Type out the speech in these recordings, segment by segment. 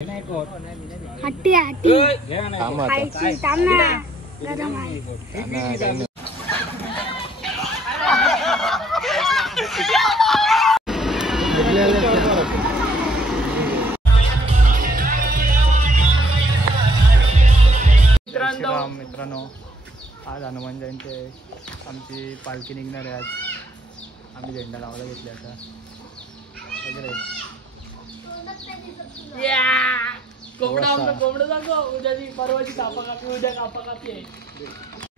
हट्टी हट्टी खायची तांना गरम आहे. मित्रांनो आज हनुमान जयंती आहे. आमची पालखी निघणार आहे. आज आम्ही झेंडा लावायला घेतले आता वगैरे.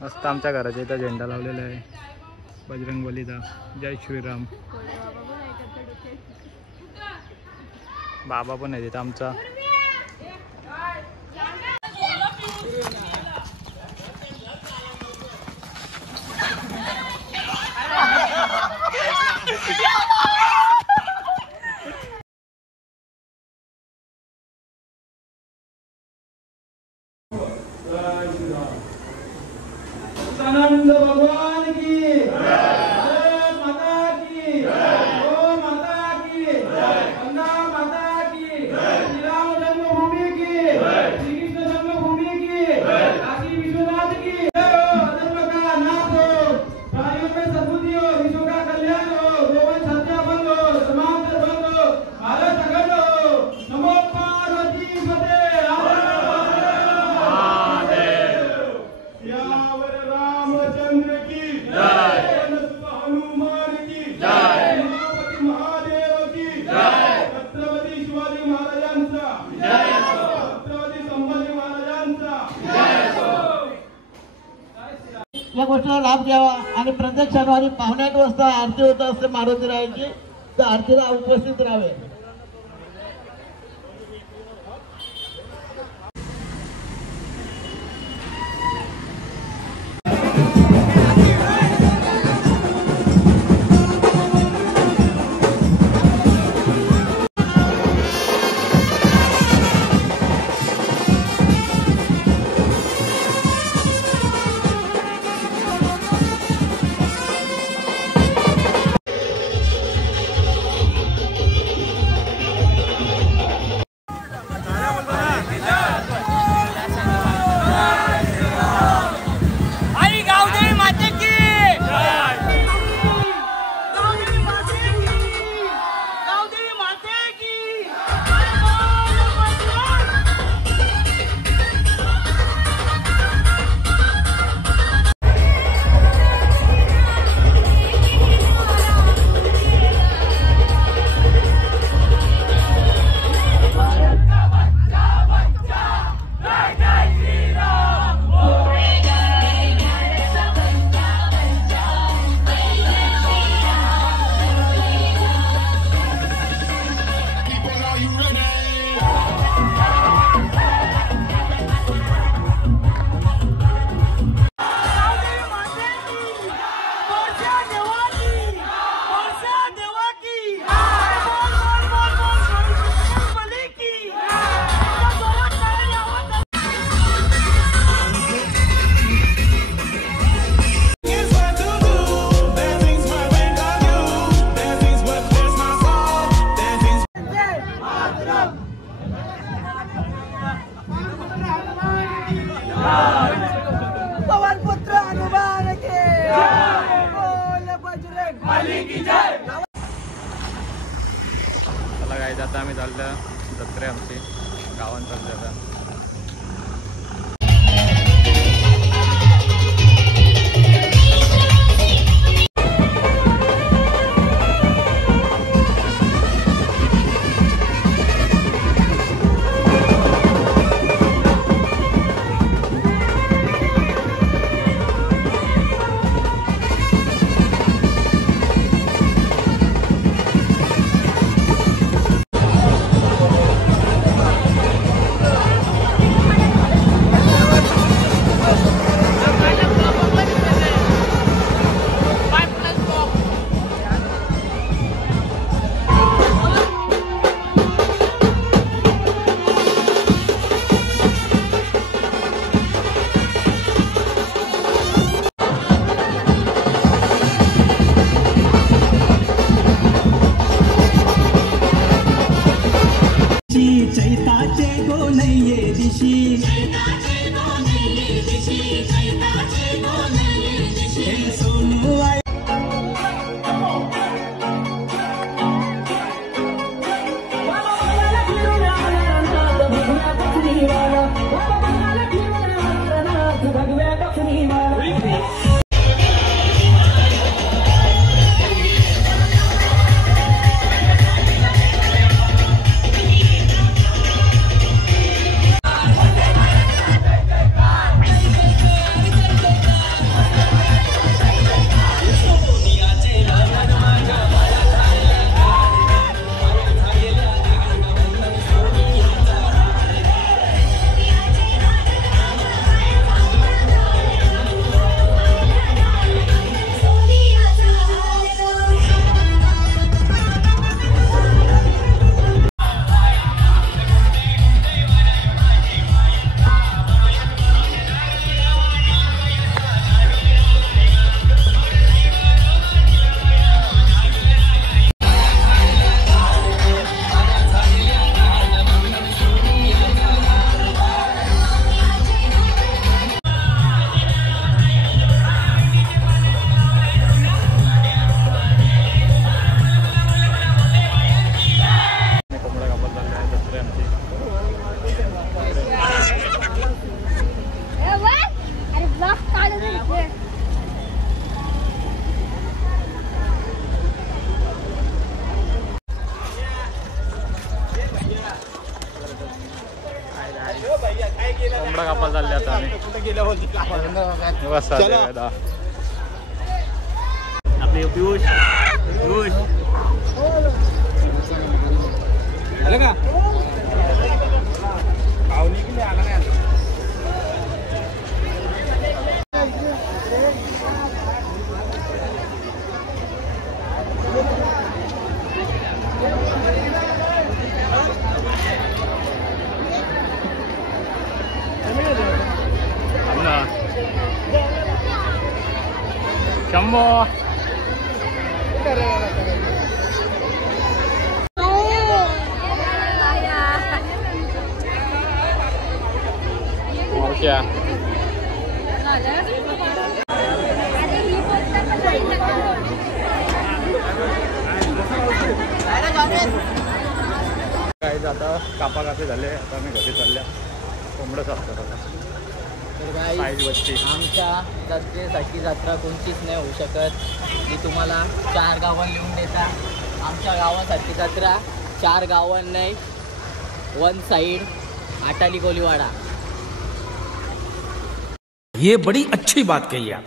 मस्त आमच्या घराच्या इथं झेंडा लावलेला आहे बजरंगबलीचा. जय श्रीराम. बाबा पण आहे तिथं आमचा. आनंद भगवान की माता की ओ माता की गंगा माता की श्री राम जन्मभूमि की श्री कृष्ण जन्मभूमि की काशी विश्वनाथ की धर्म का नाश हो, प्राणियों में सद्बुद्धि हो, विश्व का कल्याण हो, गोवंश हत्या बंद हो, समांतर बंद हो, भारत अखंड हो. नमो पार्वती पते. रामचंद्र की जय. हनुमान की जय. गणपती महादेव की जय. छत्रपती शिवाजी महाराजांचा जय. छत्रपती संभाजी महाराजांचा जय. या गोष्टीला लाभ घ्यावा आणि प्रत्येक शनिवारी 8:30 वाजता आरती होत असते मारुतीरायाची. तर आरतीला उपस्थित राहावे. पवनपुत्र हनुमान की बोल बजरंग की जय. चला काय आता आम्ही चाललं जत्रे आमची गावात चाललं आता. नये दिशी हे सोनू आई कोंबडा कापायला चालले आता आम्ही. आपले पियुष आलं का पाहुणे किती आला नाही शंभो क्या काय आता कापा कापे झाले. आता आम्ही घरी चालल्या कोंबडं साफ करायला. आमच्या जत्रेसाठी जत्रा कोणतीच नाही होऊ शकत. मी तुम्हाला 4 गावं लिहून देता. आमच्या गावासाठी जत्रा 4 गावं नाही, 1 साइड आटाली कोलीवाडा. ये बड़ी अच्छी बात कही आप.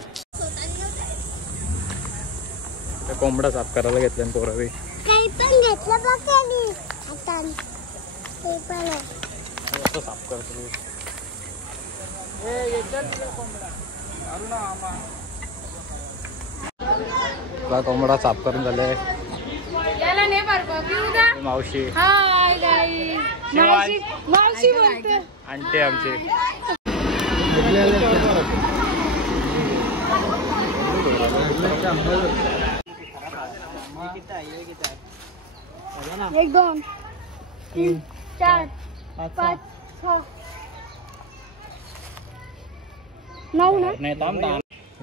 कोंबडा साफ करायला घेतल्या पोरावी. काही पण घेतलं बघ आता ते पण साफ करतो. कोंबडा साफ करून झाले. मावशी मावशी बोलते आणते आमची. एक 2 3 4 5 6 9 ना.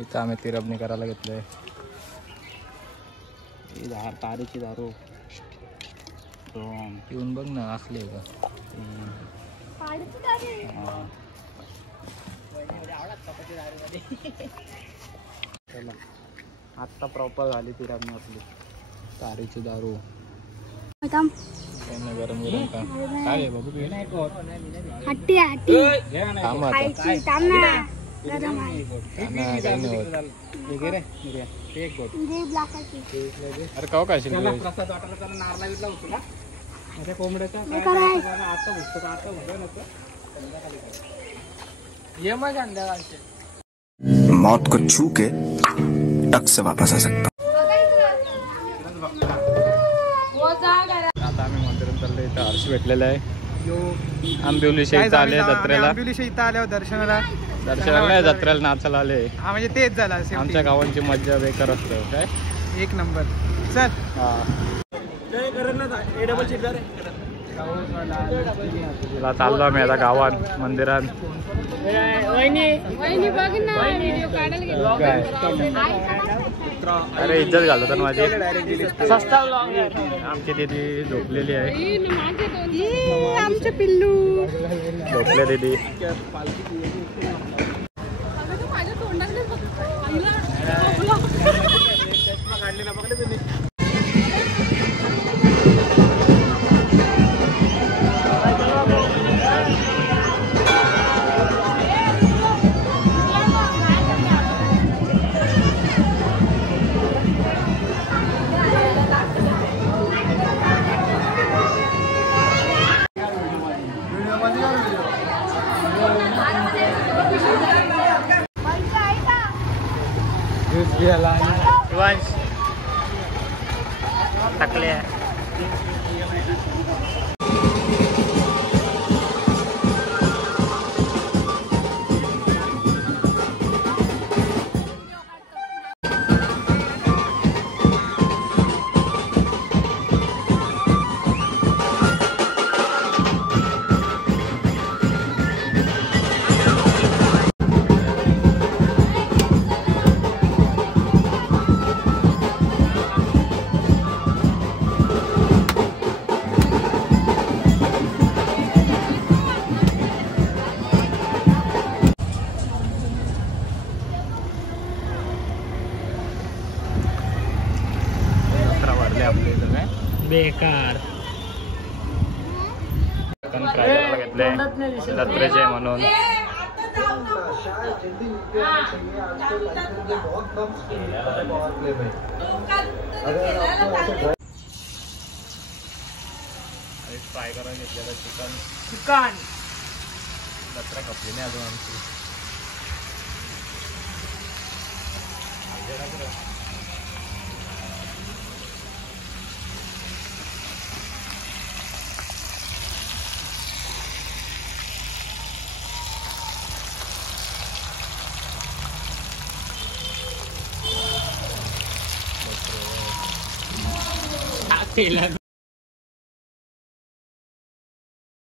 इथं आम्ही तिरबणी करायला घेतलंय. तारीची दारू पिऊन बघ ना असले का. आत्ता प्रॉपर झाली तिरबणी आपली. तारीची दारू गरम गरम का काय आहे बाबू. हट्टी खायची तांना गरम आहे. अरे काव काय प्रसाद वाटायला त्याला नारळा विटला होतो ना त्या कोंबड्याचा आता उठतो का आता होतो नको ये मग संध्याकाळचे मौत को छू के टक से वापस आ सकता. आता आम्ही मंदिरात चाललो. इथं हर्ष भेटलेला आहे. आंबिवलीच्या इथं आले जत्रेला. आंबिवलीच्या इथं आल्यावर दर्शनाला नाही जत्रेला नाचायला आले. हा म्हणजे तेच झालं. आमच्या गावांची मज्जा बेकार असते काय. 1 नंबर. चल हा चला चाललो आम्ही आता गावात मंदिरात. अरे इज्जत घालतो तर माझी. आमची दीदी झोपलेली आहे. आमचे पिल्लू झोपले दीदी. शिवांश टाकले. बेकार घेतले जत्रेचे म्हणून. फ्राय करून घेतलेलं चिकन. जत्रा खपली नाही अजून आमची.